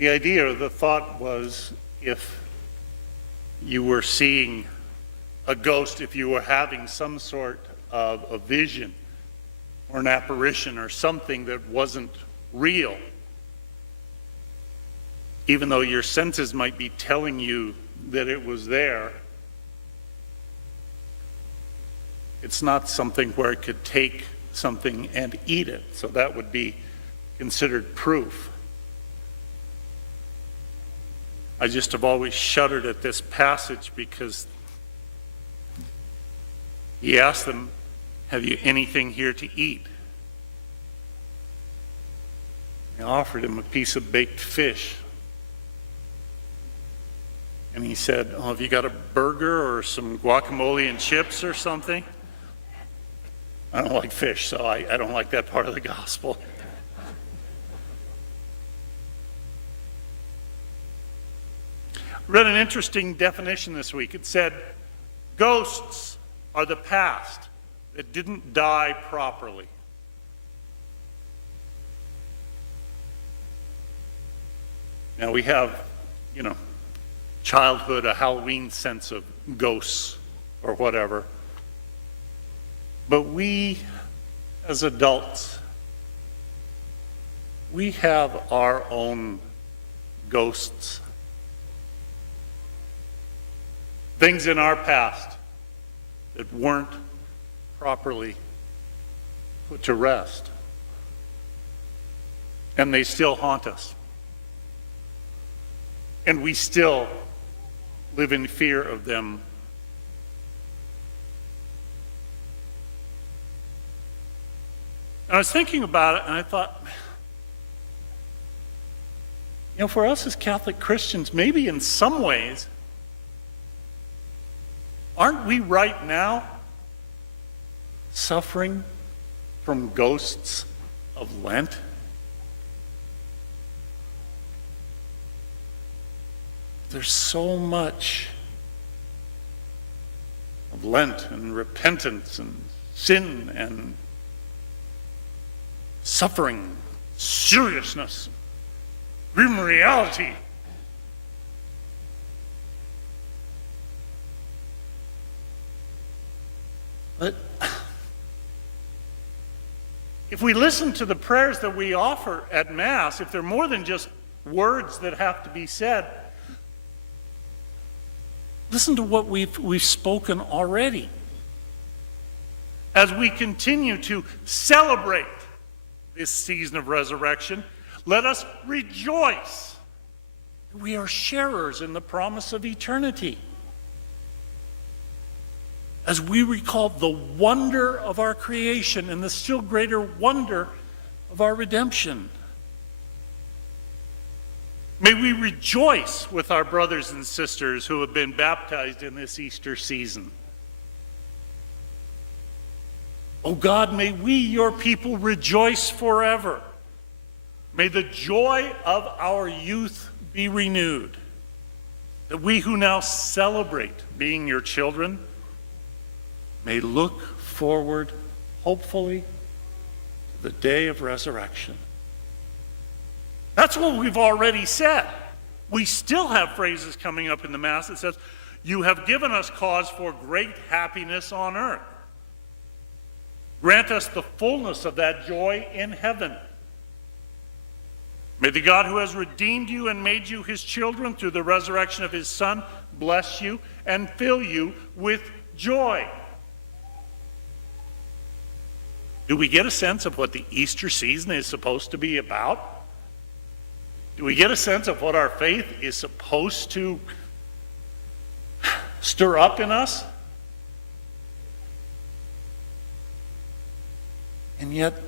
The idea or the thought was, if you were seeing a ghost, if you were having some sort of a vision or an apparition or something that wasn't real, even though your senses might be telling you that it was there, it's not something where it could take something and eat it. So that would be considered proof. I just have always shuddered at this passage because he asked them, have you anything here to eat? They offered him a piece of baked fish. And he said, oh, have you got a burger or some guacamole and chips or something? I don't like fish, so I don't like that part of the gospel. Read an interesting definition this week. It said, ghosts are the past that didn't die properly. Now we have, childhood, a Halloween sense of ghosts or whatever. But we, as adults, we have our own ghosts. Things in our past that weren't properly put to rest. And they still haunt us. And we still live in fear of them. And I was thinking about it, and I thought, for us as Catholic Christians, maybe in some ways, aren't we right now suffering from ghosts of Lent? There's so much of Lent and repentance and sin and suffering, seriousness, grim reality. But if we listen to the prayers that we offer at Mass, if they're more than just words that have to be said, listen to what we've spoken already. As we continue to celebrate this season of resurrection, let us rejoice. We are sharers in the promise of eternity. As we recall the wonder of our creation and the still greater wonder of our redemption. May we rejoice with our brothers and sisters who have been baptized in this Easter season. O God, may we, your people, rejoice forever. May the joy of our youth be renewed, that we who now celebrate being your children may look forward hopefully to the day of resurrection. That's what we've already said. We still have phrases coming up in the Mass that says, you have given us cause for great happiness on earth. Grant us the fullness of that joy in heaven. May the God who has redeemed you and made you his children through the resurrection of his Son bless you and fill you with joy. Do we get a sense of what the Easter season is supposed to be about? Do we get a sense of what our faith is supposed to stir up in us? And yet,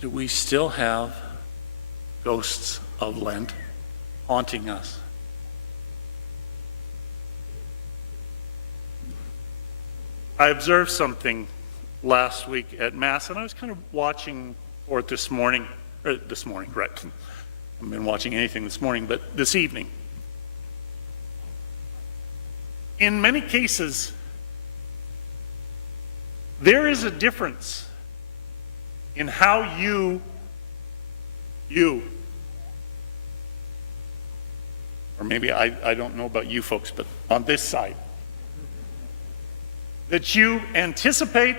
do we still have ghosts of Lent haunting us? I observed something last week at Mass, and I was kind of watching for it this morning, right? I haven't been watching anything this morning, but this evening. In many cases, there is a difference in how you maybe I don't know about you folks, but on this side, that you anticipate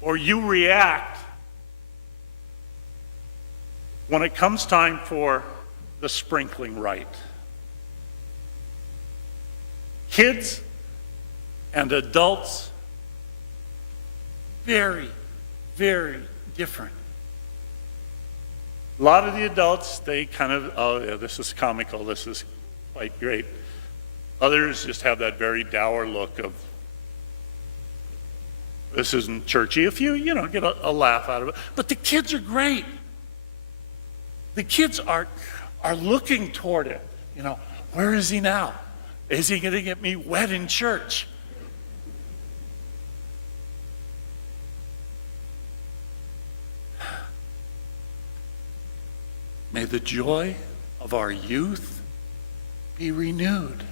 or you react when it comes time for the sprinkling rite. Kids and adults, very, very different. A lot of the adults, they kind of, oh yeah, this is comical, this is quite great. Others just have that very dour look of, this isn't churchy. A few, get a laugh out of it. But the kids are great. The kids are looking toward it. Where is he now? Is he going to get me wet in church? May the joy of our youth be renewed.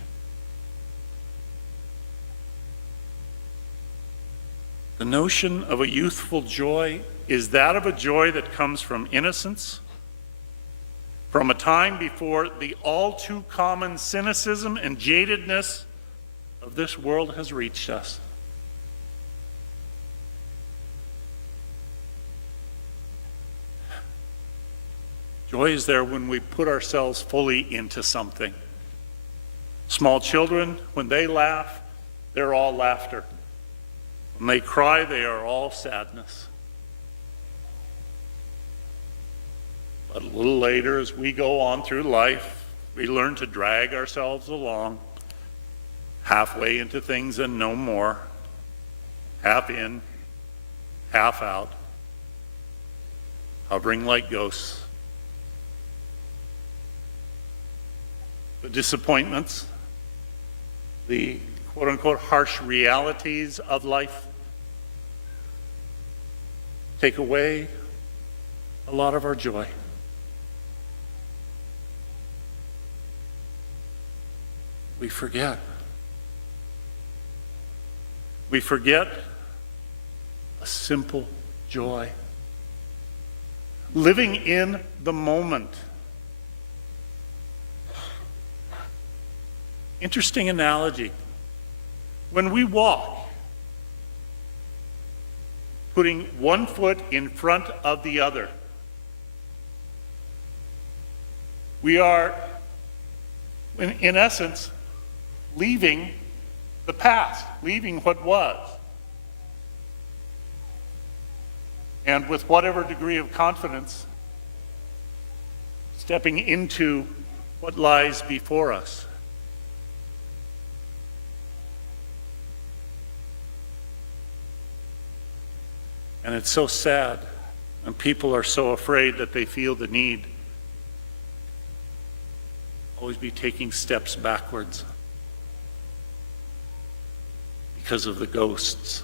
The notion of a youthful joy is that of a joy that comes from innocence, from a time before the all too common cynicism and jadedness of this world has reached us. Joy is there when we put ourselves fully into something. Small children, when they laugh, they're all laughter. When they cry, they are all sadness. But a little later, as we go on through life, we learn to drag ourselves along, halfway into things and no more, half in, half out, hovering like ghosts. The disappointments, the quote-unquote harsh realities of life take away a lot of our joy. We forget. We forget a simple joy. Living in the moment. Interesting analogy. When we walk, putting one foot in front of the other, we are, in essence, leaving the past, leaving what was. And with whatever degree of confidence, stepping into what lies before us. And it's so sad, and people are so afraid that they feel the need always be taking steps backwards because of the ghosts,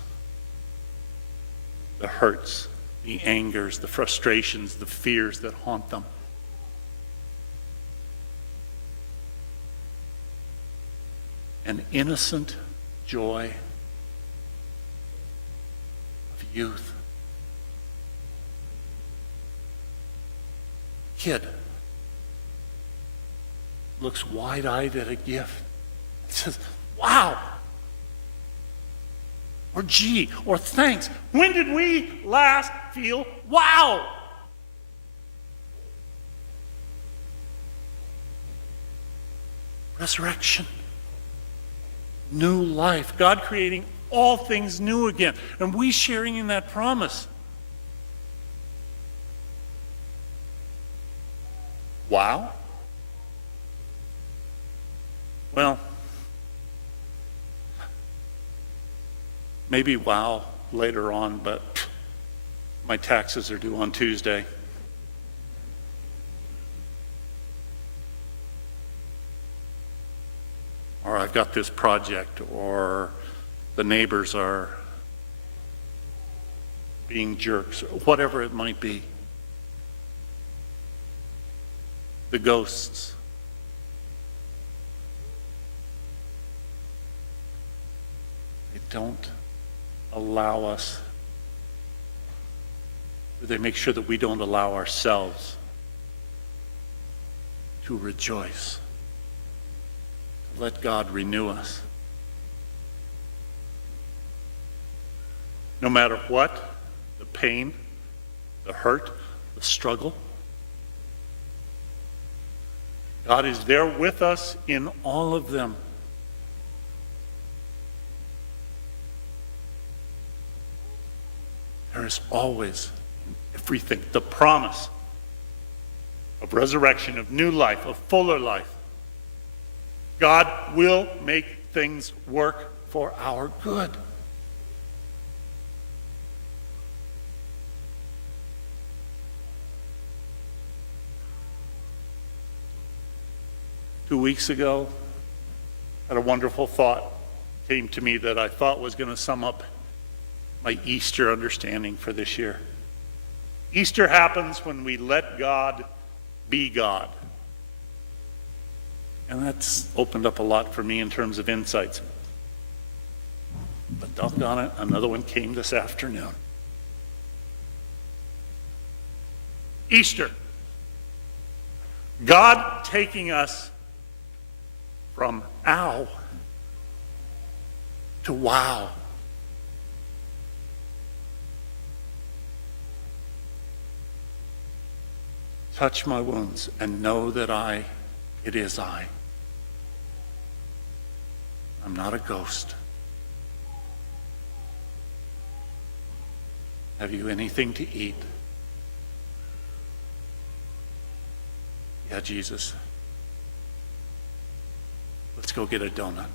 the hurts, the angers, the frustrations, the fears that haunt them. An innocent joy of youth. Kid looks wide-eyed at a gift. He says, wow, or gee, or thanks. When did we last feel wow? Resurrection, new life, God creating all things new again, and we sharing in that promise. Wow? Well, maybe wow later on, but my taxes are due on Tuesday. Or I've got this project, or the neighbors are being jerks, or whatever it might be. The ghosts. They don't allow us, they make sure that we don't allow ourselves to rejoice. let God renew us. No matter what, the pain, the hurt, the struggle, God is there with us in all of them. There is always, in everything, the promise of resurrection, of new life, of fuller life. God will make things work for our good. Two weeks ago, I had a wonderful thought came to me that I thought was going to sum up my Easter understanding for this year. Easter happens when we let God be God. And that's opened up a lot for me in terms of insights. But doggone it, another one came this afternoon. Easter. God taking us from ow to wow. Touch my wounds and know that it is I. I'm not a ghost. Have you anything to eat? Yeah, Jesus. Let's go get a donut.